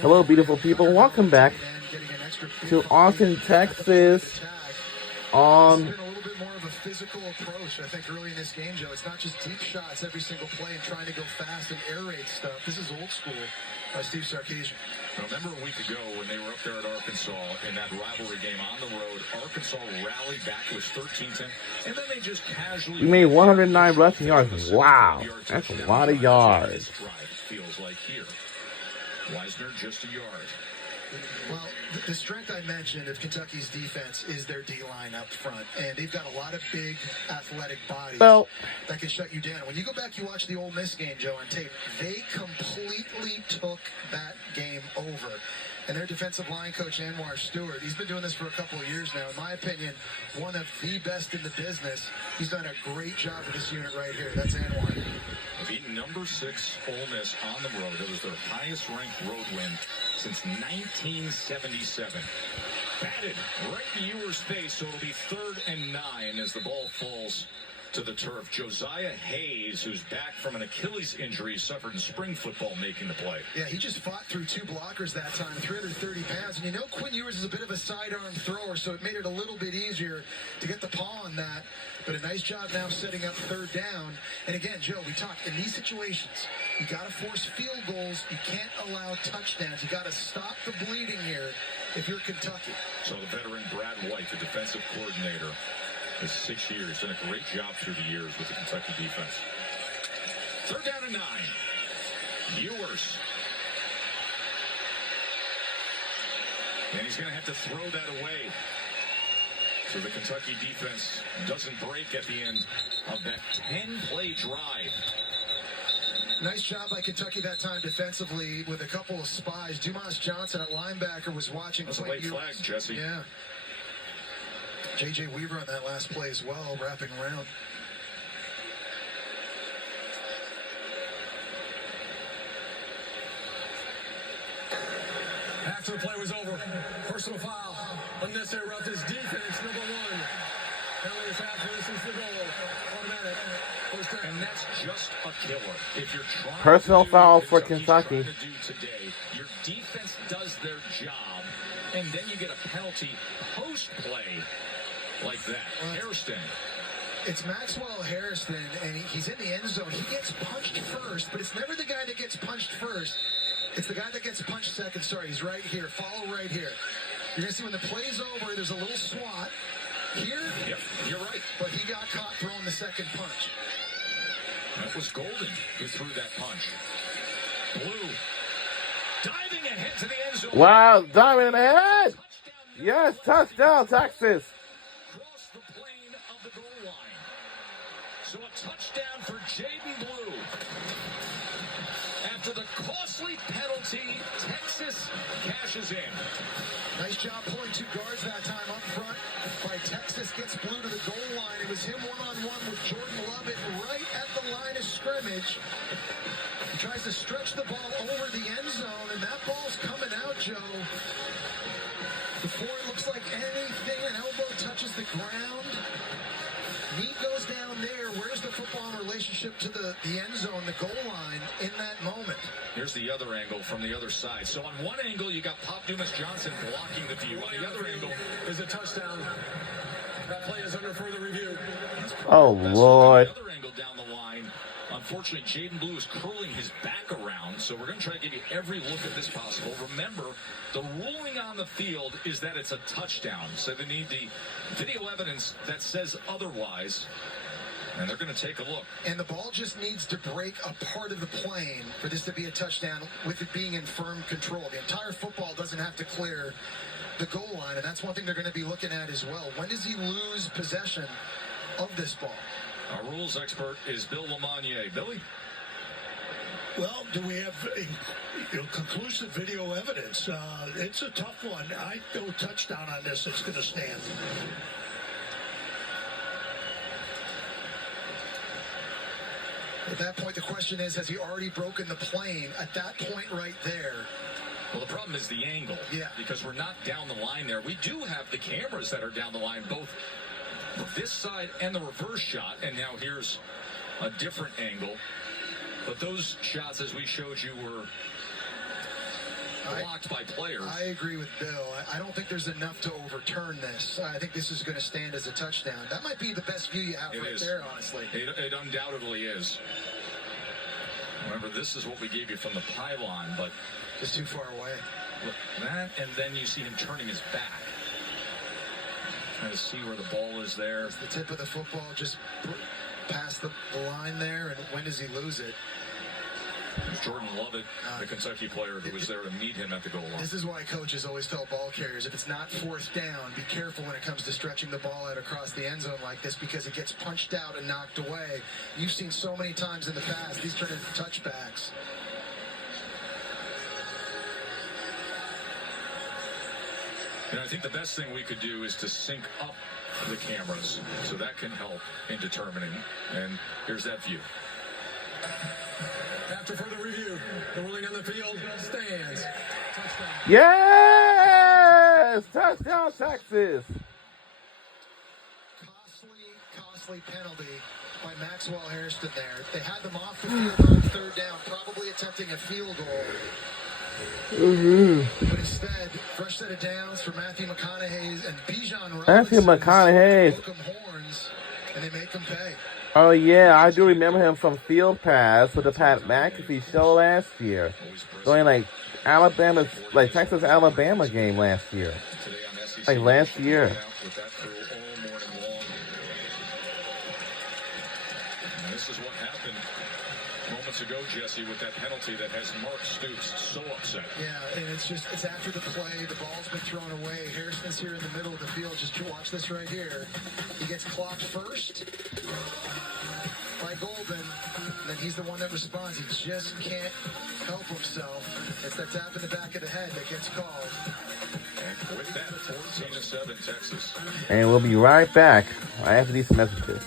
Hello, beautiful people. Welcome back to Austin, Texas. It's been a little bit more of a physical approach, I think, early in this game, Joe. It's not just deep shots every single play and trying to go fast and air raid stuff. This is old school by Steve Sarkisian. Remember a week ago when they were up there at Arkansas in that rivalry game on the road, Arkansas rallied back, was 13-10, and then they just casually... We made 109 rushing yards. Wow, that's a lot of yards. Feels like here. Weisner just a yard. Well, the strength I mentioned of Kentucky's defense is their D-line up front, and they've got a lot of big, athletic bodies that can shut you down. When you go back, you watch the Ole Miss game, Joe, on tape, they completely took that game over. And their defensive line coach, Anwar Stewart, he's been doing this for a couple of years now. In my opinion, one of the best in the business. He's done a great job with this unit right here. That's Anwar. Beating number 6 Ole Miss on the road. It was their highest-ranked road win since 1977. Batted right in Ewer's face, so it'll be 3rd and 9 as the ball falls to the turf. Josiah Hayes, who's back from an Achilles injury suffered in spring football, making the play. Yeah, he just fought through 2 blockers that time, 330 pounds. And you know Quinn Ewers is a bit of a sidearm thrower, so it made it a little bit easier to get the paw on that. But a nice job now setting up 3rd down. And again, Joe, we talked in these situations, you got to force field goals. You can't allow touchdowns. You got to stop the bleeding here if you're Kentucky. So the veteran Brad White, the defensive coordinator, has 6 years, done a great job through the years with the Kentucky defense. 3rd down and 9. Ewers. And he's going to have to throw that away. So the Kentucky defense doesn't break at the end of that 10-play drive. Nice job by Kentucky that time defensively with a couple of spies. Dumas Johnson at linebacker was watching. That's a late flag, Jesse. Yeah. J.J. Weaver on that last play as well, wrapping around. After the play was over, personal foul, unnecessary roughness, defense, number 1. Penalty is after this is the goal. Automatic. And that's just a killer. If you're trying personal to foul for Kentucky. To do today, your defense does their job, and then you get a penalty post-play like that. Hairston. It's Maxwell Hairston, and he's in the end zone. He gets punched first, but it's never the guy that gets punched first. It's the guy that gets punched second. Sorry, he's right here. Follow right here. You're going to see when the play's over, there's a little swat. Here, yep, you're right. But he got caught throwing the second punch. That was Golden who threw that punch. Blue diving ahead to the end zone. Wow, diving ahead. Yes, touchdown, Texas. Across the plane of the goal line. So a touchdown for Jaden Blue. After the costly penalty, Texas cashes in. Nice job pulling 2 guards that time up front by Texas. Gets Blue to the goal line. It was him one-on-one with Jordan Lovett right at the line of scrimmage. He tries to stretch the ball over the end zone, and that ball's coming out, Joe. Before it looks like anything, an elbow touches the ground. Knee goes down there. Where's the football relationship to the end zone, the goal line, in that moment? Here's the other angle from the other side. So on one angle, you got Pop Dumas Johnson blocking the view. On the other angle is a touchdown. That play is under further review. Oh, Lord. On the other angle down the line, unfortunately, Jaden Blue is curling his back around, so we're going to try to give you every look at this possible. Remember, the ruling on the field is that it's a touchdown, so they need the video evidence that says otherwise, and they're going to take a look. And the ball just needs to break a part of the plane for this to be a touchdown with it being in firm control. The entire football doesn't have to clear the goal line, and that's one thing they're going to be looking at as well. When does he lose possession of this ball? Our rules expert is Bill Lamagnier. Billy? Well, do we have conclusive video evidence? It's a tough one. I go touchdown on this. It's going to stand. At that point, the question is, has he already broken the plane at that point right there? Well, the problem is the angle. Yeah. Because we're not down the line there. We do have the cameras that are down the line, both this side and the reverse shot. And now here's a different angle. But those shots, as we showed you, were blocked by players. I agree with Bill. I don't think there's enough to overturn this. I think this is going to stand as a touchdown. That might be the best view you have there, honestly. It undoubtedly is. Remember, this is what we gave you from the pylon, but just too far away. Look, that, and then you see him turning his back. Trying to see where the ball is there. It's the tip of the football just past the line there, and when does he lose it? Jordan Lovett, the Kentucky player who was there to meet him at the goal line. This is why coaches always tell ball carriers, if it's not fourth down, be careful when it comes to stretching the ball out across the end zone like this, because it gets punched out and knocked away. You've seen so many times in the past, these turn into touchbacks. And I think the best thing we could do is to sync up the cameras, so that can help in determining. And here's that view. After further review, the ruling on the field stands. Touchdown. Yes! Touchdown, Texas! Costly penalty by Maxwell Hairston there. They had them off the field on third down, probably attempting a field goal. But instead, fresh set of downs for Matthew McConaughey and Bijan Robinson. Matthew McConaughey. Horns, and they make them pay. Oh, yeah, I do remember him from Field Pass with the Pat McAfee show last year. During, like, Texas-Alabama game last year. Like, last year. And this is what happened moments ago, Jesse, with that penalty that has Mark Stoops so upset. Yeah, and it's after the play. The ball's been thrown away. Harrison's here in the middle of the field. Just watch this right here. He gets clocked first by Golden, and then he's the one that responds. He just can't help himself. It's that tap in the back of the head that gets called. And with that, 14-7 Texas. And we'll be right back after these messages.